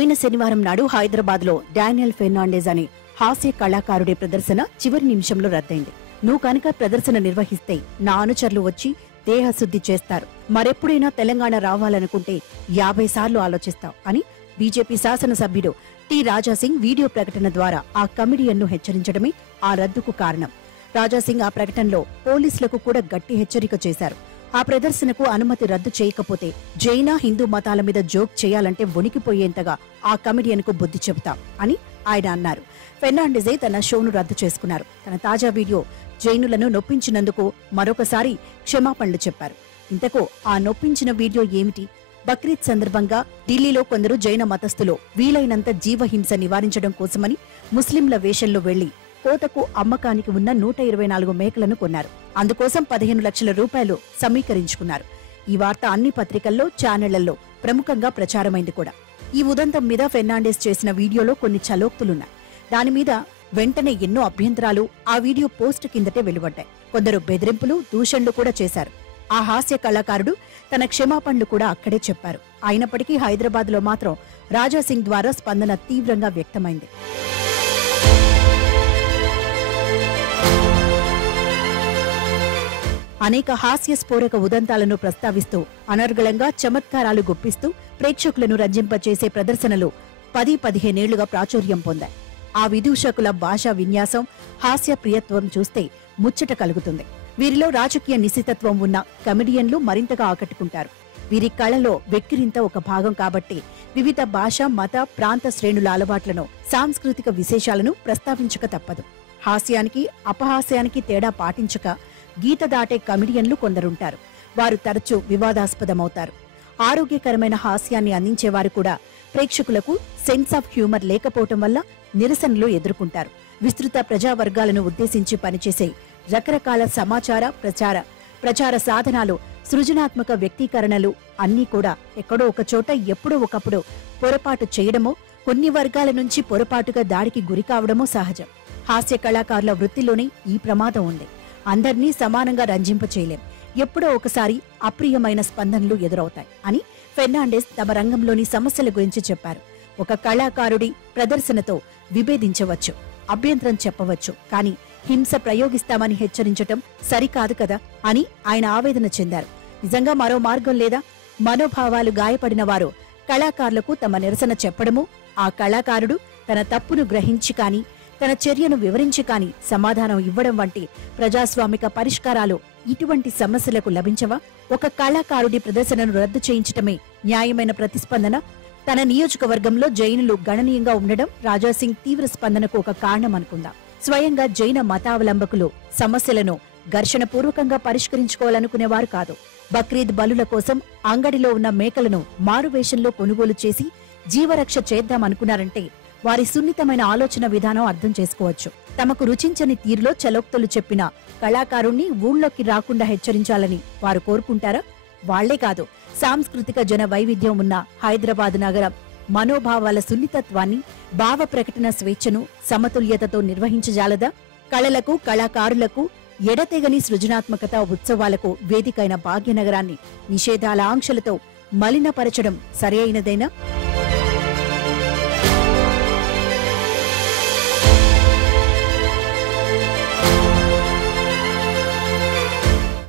పోయిన శనివారం నాడు హైదరాబాద్ లో డానియల్ ఫెర్నాండెజ్ అనే హాస్య కళాకారుడి ప్రదర్శన చివరి నిమిషంలో రద్దయింది. నువ్వు కనుక ప్రదర్శన నిర్వహిస్తే నా అనుచరులు వచ్చి దేహశుద్ధి చేస్తారు, మరెప్పుడైనా తెలంగాణ రావాలనుకుంటే 50 సార్లు ఆలోచిస్తావు అని బీజేపీ శాసనసభ్యుడు టి రాజాసింగ్ వీడియో ప్రకటన ద్వారా ఆ కమిడియన్ను హెచ్చరించడమే ఆ రద్దుకు కారణం. రాజాసింగ్ ఆ ప్రకటనలో పోలీసులకు కూడా గట్టి హెచ్చరిక చేశారు. ఆ ప్రదర్శనకు అనుమతి రద్దు చేయకపోతే జైన హిందూ మతాల మీద జోక్ చేయాలంటే వణికిపోయేంతగా ఆ కమిడియన్కు బుద్ధి చెబుతాం అని ఆయన అన్నారు. ఫెర్నాండెజే తన షోను రద్దు చేసుకున్నారు. తన తాజా వీడియో జైనులను నొప్పించినందుకు మరొకసారి క్షమాపణలు చెప్పారు. ఇంతకు ఆ నొప్పించిన వీడియో ఏమిటి? బక్రీద్ సందర్భంగా ఢిల్లీలో కొందరు జైన మతస్థులు వీలైనంత జీవహింస నివారించడం కోసమని ముస్లింల వేషంలో వెళ్లి కోతకు అమ్మకానికి ఉన్న 124 మేకలను కొన్నారు. అందుకోసం 15 లక్షల రూపాయలు సమీకరించుకున్నారు. ఈ వార్త అన్ని పత్రికల్లో, ఛానళ్లలో ప్రముఖంగా ప్రచారమైంది కూడా. ఈ ఉదంతం మీద ఫెర్నాండెజ్ చేసిన వీడియోలో కొన్ని చలోక్తులున్నాయి. దానిమీద వెంటనే ఎన్నో అభ్యంతరాలు ఆ వీడియో పోస్ట్ కిందటే వెలువడ్డాయి. కొందరు బెదిరింపులు, దూషణలు కూడా చేశారు. ఆ హాస్య కళాకారుడు తన క్షమాపణలు కూడా అక్కడే చెప్పారు. అయినప్పటికీ హైదరాబాద్ లో మాత్రం రాజాసింగ్ ద్వారా స్పందన తీవ్రంగా వ్యక్తమైంది. అనేక హాస్యస్ఫోరక ఉదంతాలను ప్రస్తావిస్తూ అనర్గళంగా చమత్కారాలు గుప్పిస్తూ ప్రేక్షకులను రంజింపచేసే ప్రదర్శనలు 10-15 ఏళ్లుగా ప్రాచుర్యం పొందాయి. ఆ విదూషకుల భాషా విన్యాసం, హాస్య ప్రియత్వం చూస్తే ముచ్చట కలుగుతుంది. వీరిలో రాజకీయ నిశితత్వం ఉన్న కమెడియన్లు మరింతగా ఆకట్టుకుంటారు. వీరి కళలో వెక్కిరింత ఒక భాగం కాబట్టి వివిధ భాష, మత, ప్రాంత శ్రేణుల అలవాట్లను, సాంస్కృతిక విశేషాలను ప్రస్తావించక తప్పదు. హాస్యానికి, అపహాస్యానికి తేడా పాటించక గీత దాటే కమెడియన్లు కొందరుంటారు. వారు తరచూ వివాదాస్పదమవుతారు. ఆరోగ్యకరమైన హాస్యాన్ని అందించేవారు కూడా ప్రేక్షకులకు సెన్స్ ఆఫ్ హ్యూమర్ లేకపోవటం వల్ల నిరసనలు ఎదుర్కొంటారు. విస్తృత ప్రజావర్గాలను ఉద్దేశించి పనిచేసే రకరకాల సమాచార, ప్రచార సాధనాలు, సృజనాత్మక వ్యక్తీకరణలు అన్నీ కూడా ఎక్కడో ఒకచోట ఎప్పుడో ఒకప్పుడు పొరపాటు చేయడమో, కొన్ని వర్గాల నుంచి పొరపాటుగా దాడికి గురికావడమో సహజం. హాస్య కళాకారుల వృత్తిలోనే ఈ ప్రమాదం ఉంది. అందర్నీ సమానంగా రంజింపచేయలేం. ఎప్పుడో ఒకసారి అప్రియమైన స్పందనలు ఎదురవుతాయి అని ఫెర్నాండెజ్ తమ రంగంలోని సమస్యల గురించి చెప్పారు. ఒక కళాకారుడి ప్రదర్శనతో విభేదించవచ్చు, అభ్యంతరం చెప్పవచ్చు, కానీ హింస ప్రయోగిస్తామని హెచ్చరించటం సరికాదు కదా అని ఆయన ఆవేదన చెందారు. నిజంగా మరో మార్గం లేదా? మనోభావాలు గాయపడిన వారు కళాకారులకు తమ నిరసన చెప్పడము, ఆ కళాకారుడు తన తప్పును గ్రహించి కాని, తన చర్యను వివరించి కాని సమాధానం ఇవ్వడం వంటి ప్రజాస్వామిక పరిష్కారాలు ఇటువంటి సమస్యలకు లభించవా? ఒక కళాకారుడి ప్రదర్శనను రద్దు చేయించటమే న్యాయమైన ప్రతిస్పందన. తన నియోజకవర్గంలో జైనులు గణనీయంగా ఉండడం రాజాసింగ్ తీవ్ర స్పందనకు ఒక కారణం అనుకుందాం. స్వయంగా జైన మతావలంబకులు సమస్యలను ఘర్షణపూర్వకంగా పరిష్కరించుకోవాలనుకునేవారు కాదు. బక్రీద్ బలుల కోసం అంగడిలో ఉన్న మేకలను మారువేషంలో కొనుగోలు చేసి జీవరక్ష చేద్దామనుకున్నారంటే వారి సున్నితమైన ఆలోచన విధానం అర్థం చేసుకోవచ్చు. తమకు రుచించని తీరులో చలోక్తులు చెప్పిన కళాకారుణ్ణి ఊళ్ళోకి రాకుండా హెచ్చరించాలని వారు కోరుకుంటారా? వాళ్లే కాదు, సాంస్కృతిక జన వైవిధ్యం ఉన్న హైదరాబాద్ నగరం మనోభావాల సున్నితత్వాన్ని, భావ ప్రకటన స్వేచ్ఛను సమతుల్యతతో నిర్వహించజాలదా? కళలకు, కళాకారులకు ఎడతెగని సృజనాత్మకత ఉత్సవాలకు వేదికైన భాగ్యనగరాన్ని నిషేధాల ఆంక్షలతో మలినపరచడం సరి అయినదేనా?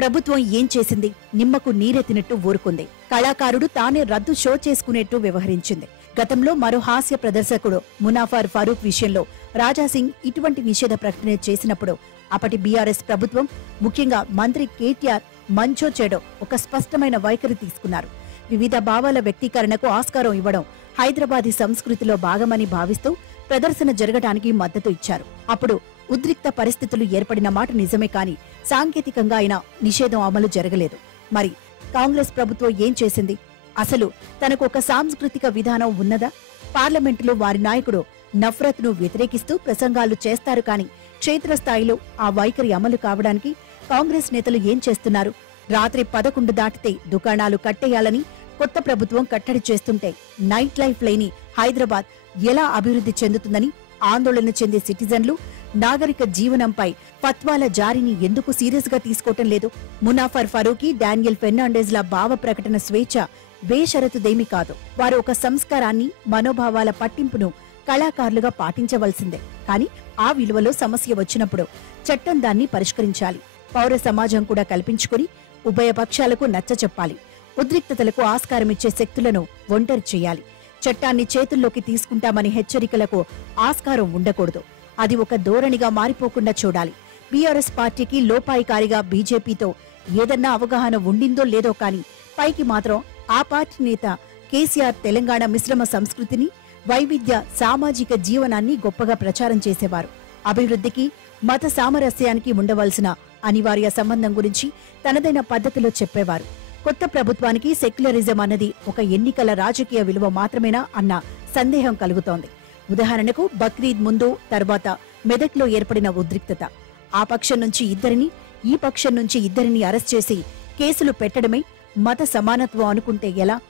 ప్రభుత్వం ఏం చేసింది? నిమ్మకు నీరెత్తినట్టు ఊరుకుంది. కళాకారుడు తానే రద్దు షో చేసుకునేట్టు వ్యవహరించింది. గతంలో మరో హాస్య ప్రదర్శకుడు మునాఫర్ ఫరూక్ విషయంలో రాజాసింగ్ ఇటువంటి నిషేధ ప్రకటన చేసినప్పుడు అప్పటి బీఆర్ఎస్ ప్రభుత్వం, ముఖ్యంగా మంత్రి కేటీఆర్ మంచో చెడో ఒక స్పష్టమైన వైఖరి తీసుకున్నారు. వివిధ భావాల వ్యక్తీకరణకు ఆస్కారం ఇవ్వడం హైదరాబాదీ సంస్కృతిలో భాగమని భావిస్తూ ప్రదర్శన జరగడానికి మద్దతు ఇచ్చారు. అప్పుడు ఉద్రిక్త పరిస్థితులు ఏర్పడిన మాట నిజమే, కానీ సాంకేతికంగా అయినా నిషేధం అమలు జరగలేదు. మరి కాంగ్రెస్ ప్రభుత్వం ఏం చేసింది? అసలు తనకు ఒక సాంస్కృతిక విధానం ఉన్నదా? పార్లమెంటులో వారి నాయకుడు నఫ్రత్ను వ్యతిరేకిస్తూ ప్రసంగాలు చేస్తారు, కానీ క్షేత్రస్థాయిలో ఆ వైఖరి అమలు కావడానికి కాంగ్రెస్ నేతలు ఏం చేస్తున్నారు? రాత్రి 11 దాటితే దుకాణాలు కట్టేయాలని కొత్త ప్రభుత్వం కట్టడి చేస్తుంటే నైట్ లైఫ్ లేని హైదరాబాద్ ఎలా అభివృద్ధి చెందుతుందని ఆందోళన చెందే సిటిజన్లు నాగరిక జీవనంపై ఫత్వాల జారీని ఎందుకు సీరియస్ గా తీసుకోవటం లేదు? మునాఫర్ ఫరూకీ, డానియల్ ఫెర్నాండెజ్ ల భావ ప్రకటన స్వేచ్ఛ బేషరతుదేమీ కాదు. వారు ఒక సంస్కారాన్ని, మనోభావాల పట్టింపును కళాకారులుగా పాటించవలసిందే. కాని ఆ విలువలో సమస్య వచ్చినప్పుడు చట్టం దాన్ని పరిష్కరించాలి. పౌర సమాజం కూడా కల్పించుకుని ఉభయ పక్షాలకు నచ్చచెప్పాలి. ఉద్రిక్తతలకు ఆస్కారమిచ్చే శక్తులను ఒంటరి చేయాలి. చట్టాన్ని చేతుల్లోకి తీసుకుంటామని హెచ్చరికలకు ఆస్కారం ఉండకూడదు. అది ఒక ధోరణిగా మారిపోకుండా చూడాలి. బీఆర్ఎస్ పార్టీకి లోపాయికారిగా బీజేపీతో ఏదన్నా అవగాహన ఉండిందో లేదో కాని పైకి మాత్రం ఆ పార్టీ నేత కేసీఆర్ తెలంగాణ మిశ్రమ సంస్కృతిని, వైవిధ్య సామాజిక జీవనాన్ని గొప్పగా ప్రచారం చేసేవారు. అభివృద్ధికి, మత సామరస్యానికి ఉండవలసిన అనివార్య సంబంధం గురించి తనదైన పద్ధతిలో చెప్పేవారు. కొత్త ప్రభుత్వానికి సెక్యులరిజం అన్నది ఒక ఎన్నికల రాజకీయ విలువ మాత్రమేనా అన్న సందేహం కలుగుతోంది. ఉదాహరణకు బక్రీద్ ముందు తర్వాత మెదక్లో ఏర్పడిన ఉద్రిక్తత. ఆ పక్షం నుంచి ఇద్దరిని, ఈ పక్షం నుంచి ఇద్దరిని అరెస్ట్ చేసి కేసులు పెట్టడమే మత సమానత్వం అనుకుంటే ఎలా?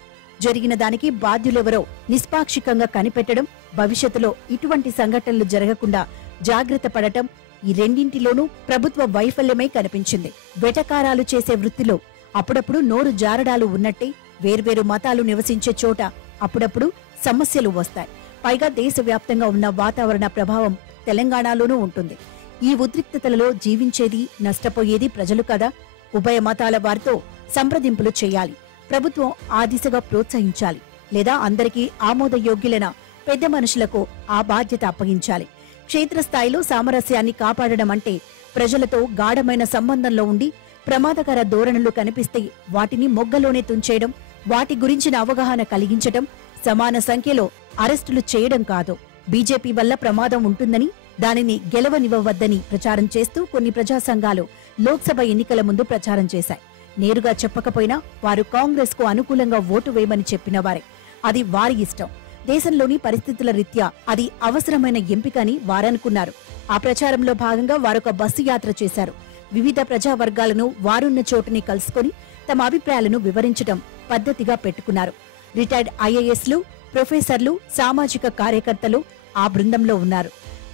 జరిగిన దానికి బాధ్యులెవరో నిష్పాక్షికంగా కనిపెట్టడం, భవిష్యత్తులో ఇటువంటి సంఘటనలు జరగకుండా జాగ్రత్త పడటం, ఈ రెండింటిలోనూ ప్రభుత్వ వైఫల్యమే కనిపించింది. వెటకారాలు చేసే వృత్తిలో అప్పుడప్పుడు నోరు జారడాలు ఉన్నట్టే వేర్వేరు మతాలు నివసించే చోట అప్పుడప్పుడు సమస్యలు వస్తాయి. పైగా దేశవ్యాప్తంగా ఉన్న వాతావరణ ప్రభావం తెలంగాణలోనూ ఉంటుంది. ఈ ఉద్రిక్తతలలో జీవించేది, నష్టపోయేది ప్రజలు కదా. ఉభయ మతాల వారితో సంప్రదింపులు చేయాలి. ప్రభుత్వం ఆ దిశగా ప్రోత్సహించాలి. లేదా అందరికీ ఆమోదయోగ్యులైన పెద్ద మనుషులకు ఆ బాధ్యత అప్పగించాలి. క్షేత్రస్థాయిలో సామరస్యాన్ని కాపాడడం అంటే ప్రజలతో గాఢమైన సంబంధంలో ఉండి ప్రమాదకర ధోరణులు కనిపిస్తే వాటిని మొగ్గలోనే తుంచేయడం, వాటి గురించిన అవగాహన కలిగించటం, సమాన సంఖ్యలో అరెస్టులు చేయడం కాదు. బీజేపీ వల్ల ప్రమాదం ఉంటుందని, దానిని గెలవనివ్వవద్దని ప్రచారం చేస్తూ కొన్ని ప్రజా సంఘాలు లోక్సభ ఎన్నికల ముందు ప్రచారం చేశాయి. నేరుగా చెప్పకపోయినా వారు కాంగ్రెస్ కు అనుకూలంగా ఓటు వేయమని చెప్పిన వారే. అది వారి ఇష్టం. దేశంలోని పరిస్థితుల రీత్యా అది అవసరమైన ఎంపిక అని వారనుకున్నారు. ఆ ప్రచారంలో భాగంగా వారొక బస్సు యాత్ర చేశారు. వివిధ ప్రజా వర్గాలను వారున్న చోటుని కలుసుకుని తమ అభిప్రాయాలను వివరించడం పద్ధతిగా పెట్టుకున్నారు. రిటైర్డ్ ఐఏఎస్లు, ప్రొఫెసర్లు, సామాజిక కార్యకర్తలు ఆ బృందంలో ఉన్నారు.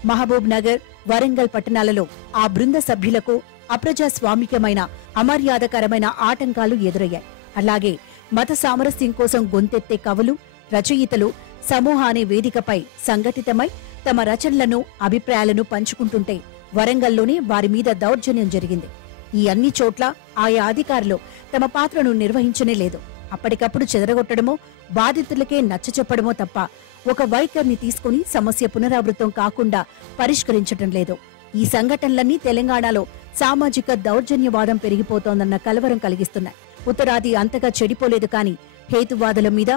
మహబూబ్ నగర్, వరంగల్ పట్టణాలలో ఆ బృంద సభ్యులకు అప్రజాస్వామికమైన, అమర్యాదకరమైన ఆటంకాలు ఎదురయ్యాయి. అలాగే మత సామరస్యం కోసం గొంతెత్తే కవులు, రచయితలు సమూహ అనే వేదికపై సంఘటితమై తమ రచనలను, అభిప్రాయాలను పంచుకుంటుంటే వరంగల్లోనే వారి మీద దౌర్జన్యం జరిగింది. ఈ అన్ని చోట్ల ఆయా అధికారులు తమ పాత్రను నిర్వహించనే లేదు. అప్పటికప్పుడు చెదరగొట్టడమో, బాధితులకే నచ్చచెప్పడమో తప్ప ఒక వైఖరిని తీసుకుని సమస్య పునరావృతం కాకుండా పరిష్కరించటం లేదు. ఈ సంఘటనలన్నీ తెలంగాణలో సామాజిక దౌర్జన్యవాదం పెరిగిపోతోందన్న కలవరం కలిగిస్తున్నాయి. ఉత్తరాది అంతగా చెడిపోలేదు కాని హేతువాదుల మీద,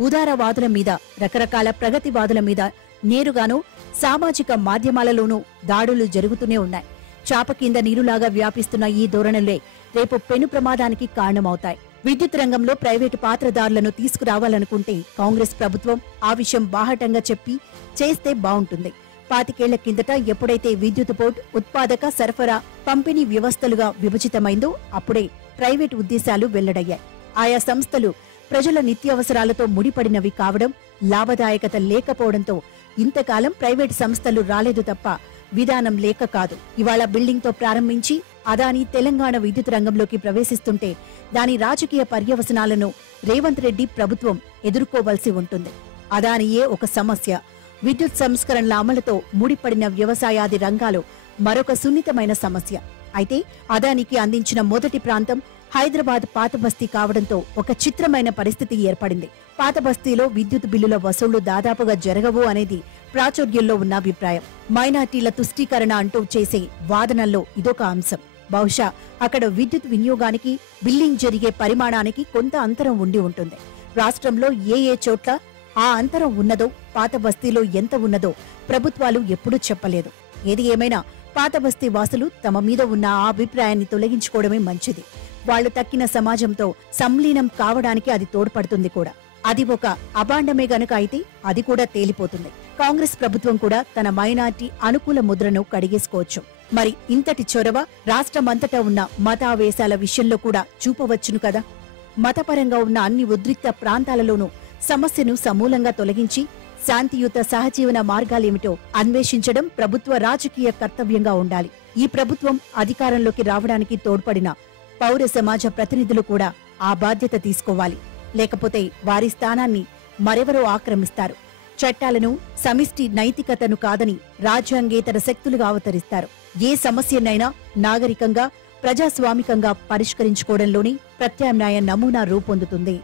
ఉదారవాదుల మీద, రకరకాల ప్రగతివాదుల మీద నేరుగానూ సామాజిక మాధ్యమాలలోనూ దాడులు జరుగుతూనే ఉన్నాయి. చాప కింద నీరులాగా వ్యాపిస్తున్న ఈ ధోరణులే రేపు పెను ప్రమాదానికి కారణమవుతాయి. విద్యుత్ రంగంలో ప్రైవేటు పాత్రదారులను తీసుకురావాలనుకుంటే కాంగ్రెస్ ప్రభుత్వం ఆ విషయం బాహటంగా చెప్పి చేస్తే బావుంటుంది. 25 ఏళ్ల కిందట ఎప్పుడైతే విద్యుత్ బోర్డు ఉత్పాదక, సరఫరా, పంపిణీ వ్యవస్థలుగా విభజితమైందో అప్పుడే ప్రైవేటు ఉద్దేశాలు వెల్లడయ్యాయి. ఆయా సంస్థలు ప్రజల నిత్యావసరాలతో ముడిపడినవి కావడం, లాభదాయకత లేకపోవడంతో ఇంతకాలం ప్రైవేటు సంస్థలు రాలేదు తప్ప విధానం లేక కాదు. ఇవాళ బిల్డింగ్ తో ప్రారంభించి అదాని తెలంగాణ విద్యుత్ రంగంలోకి ప్రవేశిస్తుంటే దాని రాజకీయ పర్యవసనాలను రేవంత్ రెడ్డి ప్రభుత్వం ఎదుర్కోవలసి ఉంటుంది. అదానియే ఒక సమస్య. విద్యుత్ సంస్కరణల అమలుతో ముడిపడిన వ్యవసాయాది రంగాలు మరొక సున్నితమైన సమస్య. అయితే అదానికి అందించిన మొదటి ప్రాంతం హైదరాబాద్ పాత బస్తీ కావడంతో ఒక చిత్రమైన పరిస్థితి ఏర్పడింది. పాత బస్తీలో విద్యుత్ బిల్లుల వసూళ్లు దాదాపుగా జరగవు అనేది ప్రాచుర్యంలో ఉన్న అభిప్రాయం. మైనార్టీల తుష్టీకరణ అంటూ చేసే వాదనల్లో ఇదొక అంశం. బహుశా అక్కడ విద్యుత్ వినియోగానికి, బిల్లింగ్ జరిగే పరిమాణానికి కొంత అంతరం ఉండి ఉంటుంది. రాష్ట్రంలో ఏ చోట్ల ఆ అంతరం ఉన్నదో, పాత బస్తీలో ఎంత ఉన్నదో ప్రభుత్వాలు ఎప్పుడూ చెప్పలేదు. ఏది ఏమైనా పాత బస్తీ వాసులు తమ మీద ఉన్న ఆ అభిప్రాయాన్ని తొలగించుకోవడమే మంచిది. వాళ్లు తక్కిన సమాజంతో సంలీనం కావడానికి అది తోడ్పడుతుంది కూడా. అది ఒక అభాండమే గనుక అయితే అది కూడా తేలిపోతుంది. కాంగ్రెస్ ప్రభుత్వం కూడా తన మైనార్టీ అనుకూల ముద్రను కడిగేసుకోవచ్చు. మరి ఇంతటి చొరవ రాష్ట్రమంతటా ఉన్న మతావేశాల విషయంలో కూడా చూపవచ్చును కదా. మతపరంగా ఉన్న అన్ని ఉద్రిక్త ప్రాంతాలలోనూ సమస్యను సమూలంగా తొలగించి శాంతియుత సహజీవన మార్గాలేమిటో అన్వేషించడం ప్రభుత్వ రాజకీయ కర్తవ్యంగా ఉండాలి. ఈ ప్రభుత్వం అధికారంలోకి రావడానికి తోడ్పడిన పౌర సమాజ ప్రతినిధులు కూడా ఆ బాధ్యత తీసుకోవాలి. లేకపోతే వారి స్థానాన్ని మరెవరో ఆక్రమిస్తారు. చట్టాలను సమిష్టి నైతికతను కాదని రాజ్యాంగేతర శక్తులుగా అవతరిస్తారు. ఏ సమస్యనైనా నాగరికంగా, ప్రజాస్వామికంగా పరిష్కరించుకోవడంలోని ప్రత్యామ్నాయ నమూనా రూపొందుతుంది.